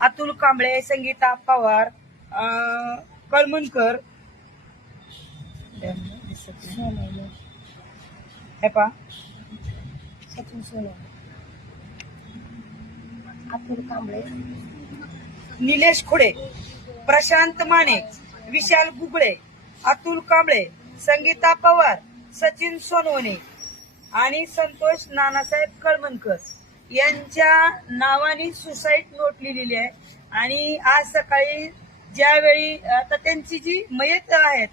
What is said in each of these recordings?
अतुल कांबळे, संगीता पवार, कळमनकर, हे पा सचिन सोनवणे, अतुल कांबळे, निलेश खुडे, प्रशांत माने, विशाल गुगळे, अतुल कांबळे, संगीता पवार, सचिन सोनवणे आणि संतोष नानासाहेब कळमनकर यांच्या नावाने सुसाईड नोट लिहिलेली आहे. आणि आज सकाळी ज्यावेळी आता त्यांची जी मयत आहेत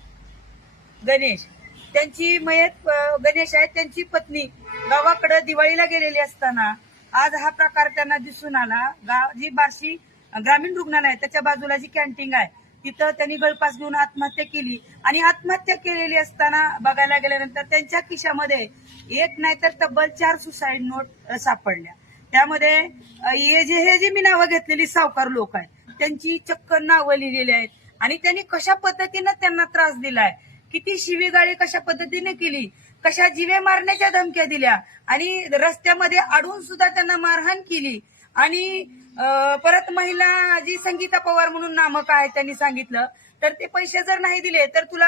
गणेश, त्यांची मयत गणेश आहेत, त्यांची पत्नी गावाकडे दिवाळीला गेलेली असताना आज हा प्रकार त्यांना दिसून आला. जी बार्शी ग्रामीण रुग्णालय त्याच्या बाजूला जी कॅन्टीन आहे तिथं त्यांनी गळफास घेऊन आत्महत्या केली. आणि आत्महत्या केलेली असताना बघायला गेल्यानंतर त्यांच्या खिशामध्ये एक नाही तर तब्बल 4 सुसाईड नोट सापडल्या. त्यामध्ये हे जे मी नावं घेतलेली सावकार लोक आहेत त्यांची चक्क नावं लिहिलेली आहेत. आणि त्यांनी कशा पद्धतीनं त्यांना त्रास दिलाय, किती शिवीगाळी कशा पद्धतीने केली, कशा जीवे मारण्याच्या धमक्या दिल्या आणि रस्त्यामध्ये अडवून सुद्धा त्यांना मारहाण केली. आणि परत महिला जी संगीता पवार म्हणून नामक आहे त्यांनी सांगितलं तर ते पैसे जर नाही दिले तर तुला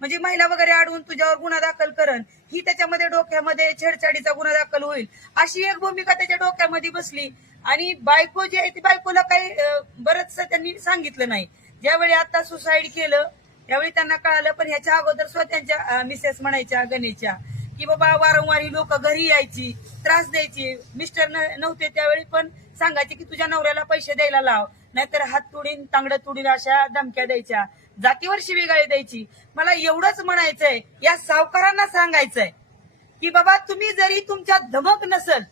म्हणजे महिला वगैरे अडवून तुझ्यावर गुन्हा दाखल करण, ही त्याच्यामध्ये डोक्यामध्ये छेडछाडीचा गुन्हा दाखल होईल अशी एक भूमिका त्याच्या डोक्यामध्ये बसली. आणि बायको जी आहे ती बायकोला काही बरंच त्यांनी सांगितलं नाही. ज्यावेळी आता सुसाईड केलं त्यावेळी त्यांना कळालं, पण ह्याच्या अगोदर स्वतः त्यांच्या मिसेस म्हणायच्या गणेशच्या की बाबा वारंवार ही लोक घरी यायची, त्रास द्यायची, मिस्टर नव्हते त्यावेळी पण सांगायचे की तुझ्या नवऱ्याला पैसे द्यायला लाव, नाहीतर हात तुडीन तांगड तुडीन अशा धमक्या द्यायच्या, जातीवर शिवीगाळी द्यायची. मला एवढंच म्हणायचंय, या सावकारांना सांगायचंय की बाबा तुम्ही जरी तुमच्यात धमक नसल,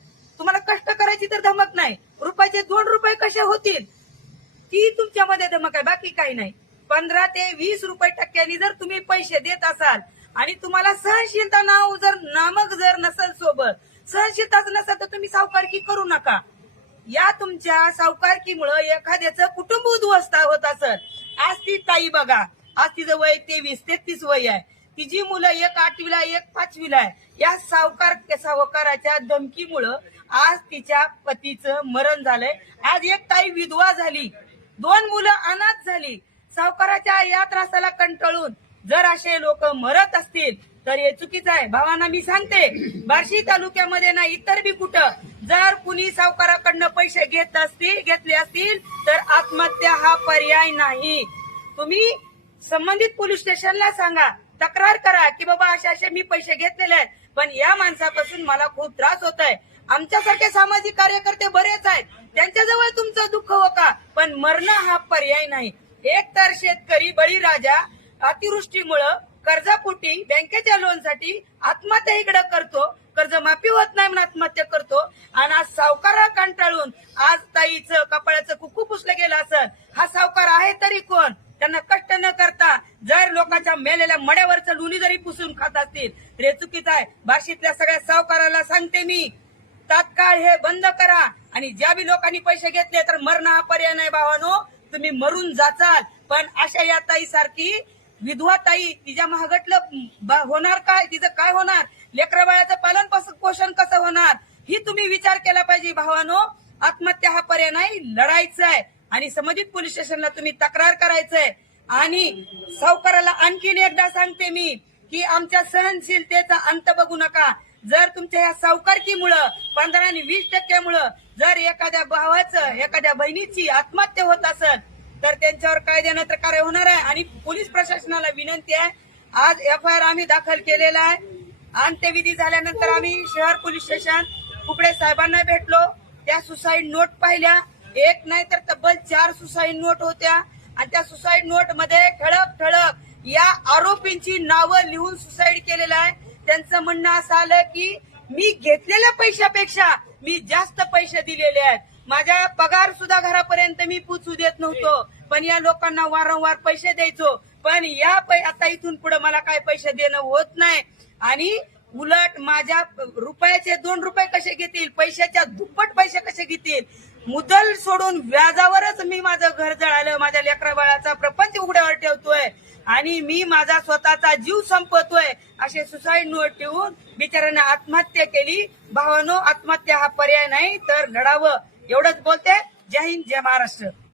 तुम्हाला कष्ट करायची तर धमक नाही, रुपयाचे 2 रुपये कसे होतील ती तुमच्यामध्ये धमक आहे, बाकी काही नाही. 15 ते 20 रुपये टक्क्यांनी जर तुम्ही पैसे देत असाल आणि तुम्हाला सहनशीलता नामक जर नसेल सोबत, सहनशीलताच नसेल तर तुम्ही सावकारकी करू नका. या तुमच्या सावकारकीमुळं एखाद्याचं कुटुंब उद्ध्वस्त होत असत. आज ती ताई बघा, आज तिचं वय 23-33 वय आहे, तिची मुलं एक 8वीला एक 5वीला आहे. या सावकाराच्या धमकीमुळं आज तिच्या पतीचं मरण झालंय. आज एक ताई विधवा झाली, 2 मुलं अनाथ झाली. सावकाराच्या या त्रासाला कंटाळून जर असे लोक मरत असतील तर हे चुकीचं आहे. भावांना मी सांगते, बार्शी तालुक्यामध्ये ना इतर बी कुठं जर कुणी सावकाराकडनं पैसे घेतले असतील तर आत्महत्या हा पर्याय नाही. तुम्ही संबंधित पोलीस स्टेशनला सांगा, तक्रार करा की बाबा असे मी पैसे घेतलेले आहेत, पण या माणसापासून मला खूप त्रास होत आहे. आमच्यासारखे सामाजिक कार्यकर्ते बरेच आहेत, त्यांच्याजवळ तुमचं दुःख हो का, पण मरणं हा पर्याय नाही. एक तर शेतकरी बळीराजा अतिवृष्टीमुळं कर्जापोटी बँकेच्या लोनसाठी आत्महत्या इकडे करतो, कर्जमाफी होत नाही म्हणून आत्महत्या करतो. आणि आज सावकारा कंटाळून आज ताईचं कपाळाचं कुकू पुसलं गेलं असं. हा सावकार आहे तरी कोण? त्यांना कष्ट न करता जर लोकांच्या मेलेल्या मड्यावरचं लोणी जरी पुसून खात असतील तर हे चुकीचं आहे. बार्शीतल्या सगळ्या सावकाराला सांगते मी, तात्काळ हे बंद करा. आणि ज्या बी लोकांनी पैसे घेतले तर मरण हा पर्याय नाही भावानो, तुम्ही मरून जाचाल. पण अशा या ताई सारखी विधवा ताई, तिच्या महागटलं होणार काय, तिचं काय होणार, लेकरा बाळाचं पालन पोषण कसं होणार, ही तुम्ही विचार केला पाहिजे भावानो. आत्महत्या हा पर्याय नाही, लढायचं आहे आणि संबंधित पोलीस स्टेशनला तुम्ही तक्रार करायचंय. आणि सावकाराला आणखीन एकदा सांगते मी की आमच्या सहनशीलतेचा अंत बघू नका. जर तुमच्या या सावकारकीमुळं 15 आणि 20% जर एखाद्या भावाचं एखाद्या बहिणीची आत्महत्या होत असेल तर त्यांच्यावर कायद्यानं तर कार्य होणार आहे. आणि पोलीस प्रशासनाला विनंती आहे, आज FIR आम्ही दाखल केलेला आहे. अंत्यविधी झाल्यानंतर आम्ही शहर पोलीस स्टेशन कुकडे साहेबांना भेटलो, त्या सुसाईड नोट पाहिल्या. एक नाही तर तब्बल 4 सुसाईड नोट होत्या. आणि त्या सुसाईड नोट मध्ये ठळक या आरोपींची नावं लिहून सुसाईड केलेलं आहे. त्यांचं म्हणणं असं आलं की मी घेतलेल्या पैशापेक्षा मी जास्त पैसे दिलेले आहेत, माझ्या पगार सुद्धा घरापर्यंत मी पोचू देत नव्हतो, पण या लोकांना वारंवार पैसे द्यायचो, पण या आता इथून पुढे मला काय पैसे देणं होत नाही. आणि उलट माझ्या रुपयाचे 2 रुपये कसे घेतील, पैशाच्या दुप्पट पैसे कसे घेतील, मुदल सोडून व्याजावरच मी माझं घर जळालं, माझ्या लेकरा बाळाचा प्रपंच उघड्यावर ठेवतोय आणि मी माझा स्वतःचा जीव संपवतोय, असे सुसाईड नोट ठेवून बिचाऱ्यांना आत्महत्या केली. भावानो, आत्महत्या हा पर्याय नाही तर लढावं. एवढंच बोलते. जय जय हिंद जय महाराष्ट्र.